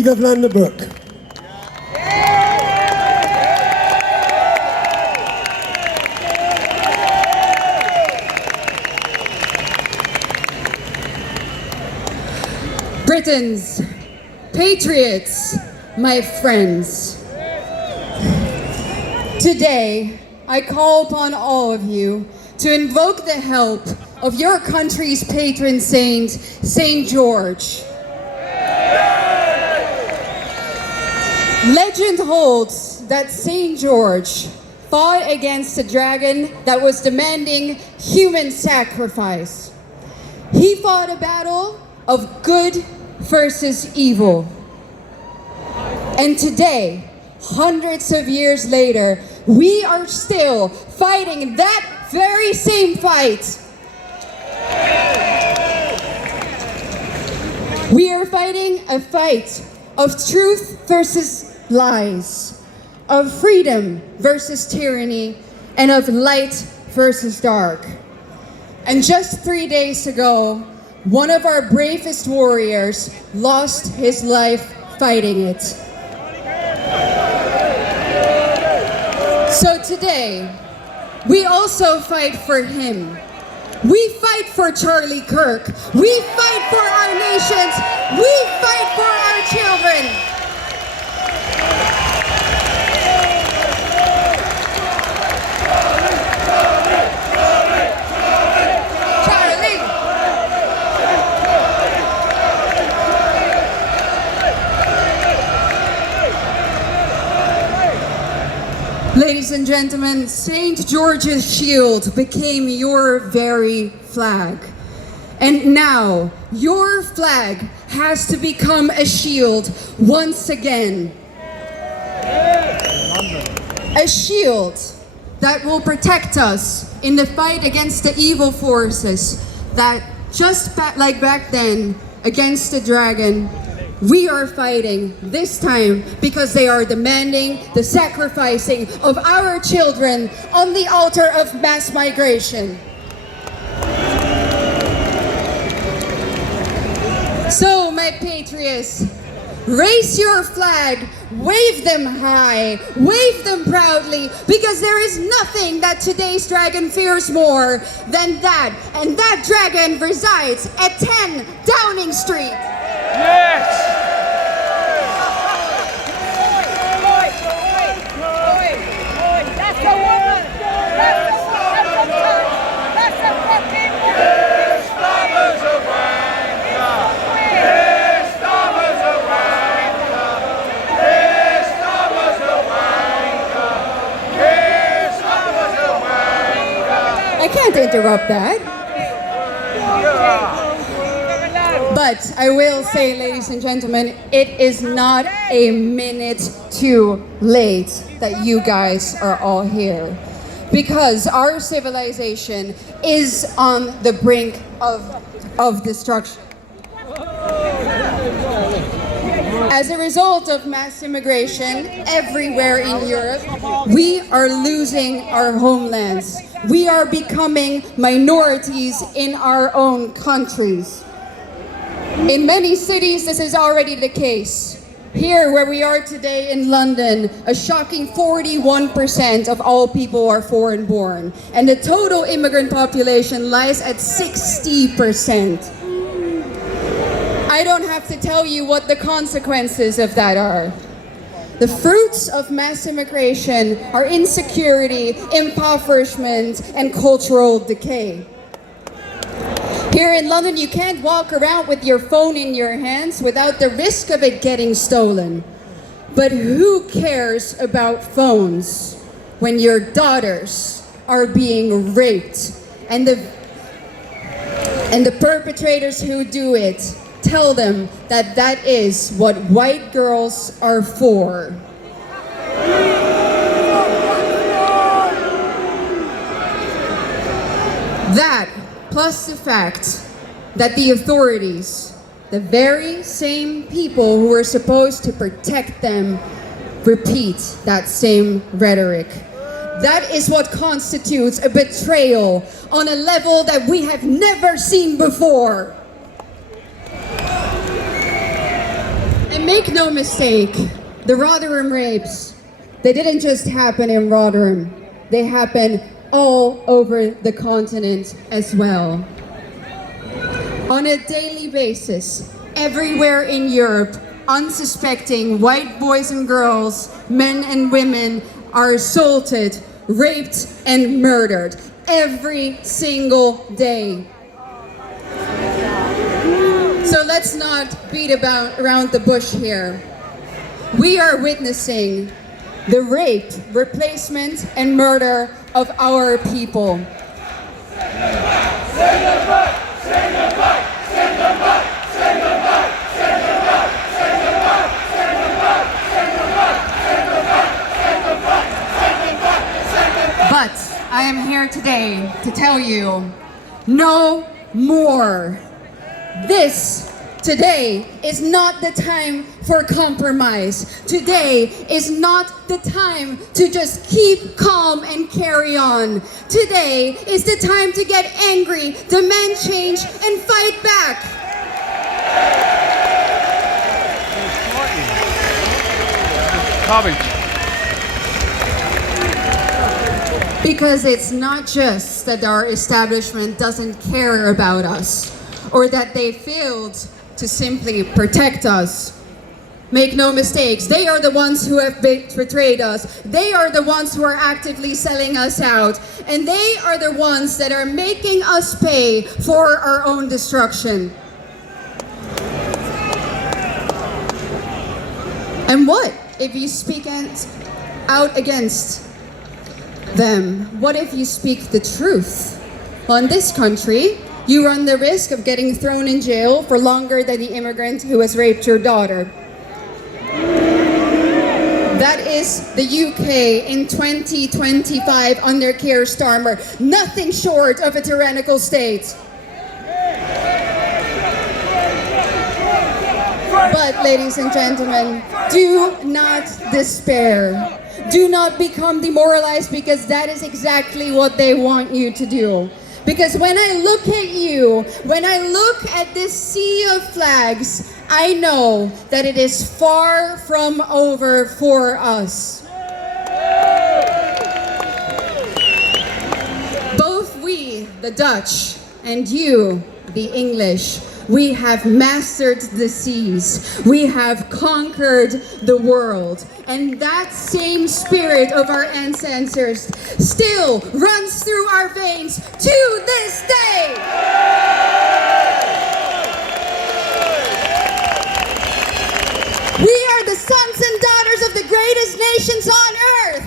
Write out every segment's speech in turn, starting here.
Eva Vlaardingerbroek. Britons, patriots, my friends. Today, I call upon all of you to invoke the help of your country's patron saint, Saint George. Legend holds that Saint George fought against a dragon that was demanding human sacrifice. He fought a battle of good versus evil. And today, hundreds of years later, we are still fighting that very same fight. We are fighting a fight of truth versus lies, of freedom versus tyranny, and of light versus dark. And just 3 days ago, one of our bravest warriors lost his life fighting it. So today, we also fight for him. We fight for Charlie Kirk. We fight for our nations. We fight for our children. Charlie. Ladies and gentlemen, St. George's shield became your very flag. And now, your flag has to become a shield once again. A shield that will protect us in the fight against the evil forces that just like back then against the dragon, we are fighting this time because they are demanding the sacrificing of our children on the altar of mass migration. So, my patriots, raise your flag, wave them high, wave them proudly, because there is nothing that today's dragon fears more than that. And that dragon resides at 10 Downing Street. Yes! I can't interrupt that. But I will say, ladies and gentlemen, it is not a minute too late that you guys are all here. Because our civilization is on the brink of destruction. As a result of mass immigration everywhere in Europe, we are losing our homelands. We are becoming minorities in our own countries. In many cities, this is already the case. Here, where we are today in London, a shocking 41% of all people are foreign-born, and the total immigrant population lies at 60%. I don't have to tell you what the consequences of that are. The fruits of mass immigration are insecurity, impoverishment, and cultural decay. Here in London, you can't walk around with your phone in your hands without the risk of it getting stolen. But who cares about phones when your daughters are being raped and the perpetrators who do it tell them that that is what white girls are for? That, plus the fact that the authorities, the very same people who are supposed to protect them, repeat that same rhetoric. That is what constitutes a betrayal on a level that we have never seen before. And make no mistake, the Rotherham rapes, they didn't just happen in Rotherham. They happen all over the continent as well. On a daily basis, everywhere in Europe, unsuspecting white boys and girls, men and women are assaulted, raped, and murdered every single day. So let's not beat around the bush here. We are witnessing the rape, replacement, and murder of our people. But I am here today to tell you, no more. This today is not the time for compromise. Today is not the time to just keep calm and carry on. Today is the time to get angry, demand change, and fight back. Because it's not just that our establishment doesn't care about us, or that they failed to simply protect us. Make no mistakes, they are the ones who have betrayed us. They are the ones who are actively selling us out. And they are the ones that are making us pay for our own destruction. And what if you speak out against them? What if you speak the truth? Well, in this country, you run the risk of getting thrown in jail for longer than the immigrant who has raped your daughter. That is the UK in 2025 under Keir Starmer. Nothing short of a tyrannical state. But, ladies and gentlemen, do not despair. Do not become demoralized, because that is exactly what they want you to do. Because when I look at you, when I look at this sea of flags, I know that it is far from over for us. Both we, the Dutch, and you, the English, we have mastered the seas. We have conquered the world. And that same spirit of our ancestors still runs through our veins to this day. We are the sons and daughters of the greatest nations on earth.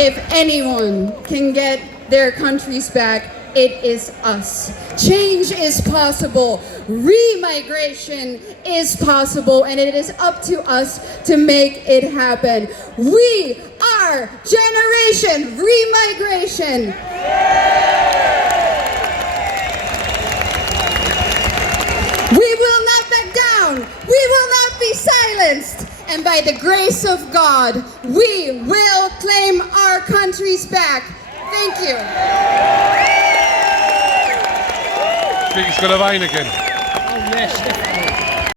If anyone can get their countries back, it is us. Change is possible. Remigration is possible, and it is up to us to make it happen. We are Generation Remigration. We will not back down. We will not be silenced. And by the grace of God, we will claim our countries back. Thank you. I think he's going to whine again. Oh, yes.